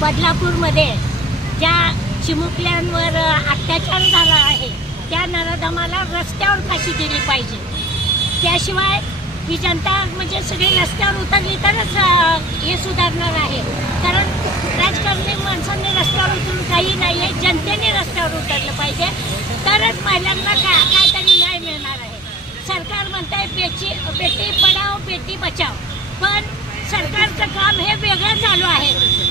बदलापूरमध्ये ज्या चिमुकल्यांवर अत्याचार झाला आहे त्या नराधमाला रस्त्यावर फाशी दिली पाहिजे। त्याशिवाय ही जनता म्हणजे सगळी रस्त्यावर उतरली तरच हे सुधारणार आहे। कारण राजकारणी माणसांनी रस्त्यावर उतरून काही नाही आहे, जनतेने रस्त्यावर उतरलं पाहिजे तरच महिलांना काहीतरी न्याय मिळणार आहे। सरकार म्हणत आहे बेटी पढाओ बेटी बचाओ, पण सरकारचं काम हे वेगळं चालू आहे।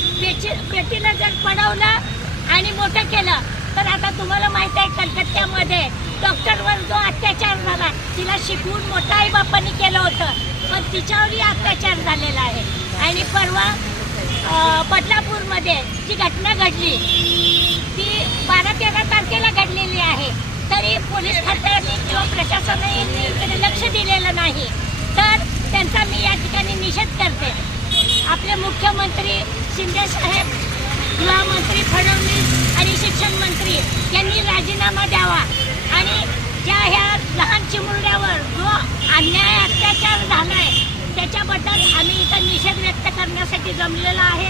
बेटीला जर पढवलं आणि मोठं केलं तर आता तुम्हाला माहिती आहे कलकत्त्यामध्ये डॉक्टरवर जो अत्याचार झाला, तिला शिकवून मोठा आई बापांनी केलं होतं, पण तिच्यावरही अत्याचार झालेला आहे। आणि परवा बदलापूरमध्ये जी घटना घडली ती 12-13 तारखेला घडलेली आहे, तरी पोलीस खात्याने किंवा प्रशासनाने इकडे लक्ष दिलेलं नाही। तर त्यांचा मी या ठिकाणी निषेध करते। आपले मुख्यमंत्री शिंदे साहेब, गृहमंत्री फडणवीस आणि शिक्षण मंत्री यांनी राजीनामा द्यावा आणि ज्या ह्या लहान चिमुरड्यावर जो अन्याय अत्याचार झाला आहे त्याच्याबद्दल आम्ही इथं निषेध व्यक्त करण्यासाठी जमलेला आहे।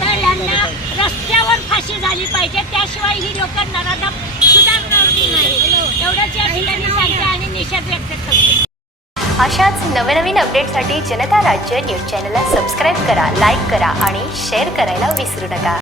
तर यांना रस्त्यावर फाशी झाली पाहिजे, त्याशिवाय ही लोक नराधम सुधारणार नाही। एवढंच या ठिकाणी सांगते आणि निषेध व्यक्त करते। अशाच नवनवीन अपडेटसाठी जनता राज्य न्यूज चॅनलला सबस्क्राईब करा, लाईक करा आणि शेअर करायला विसरू नका।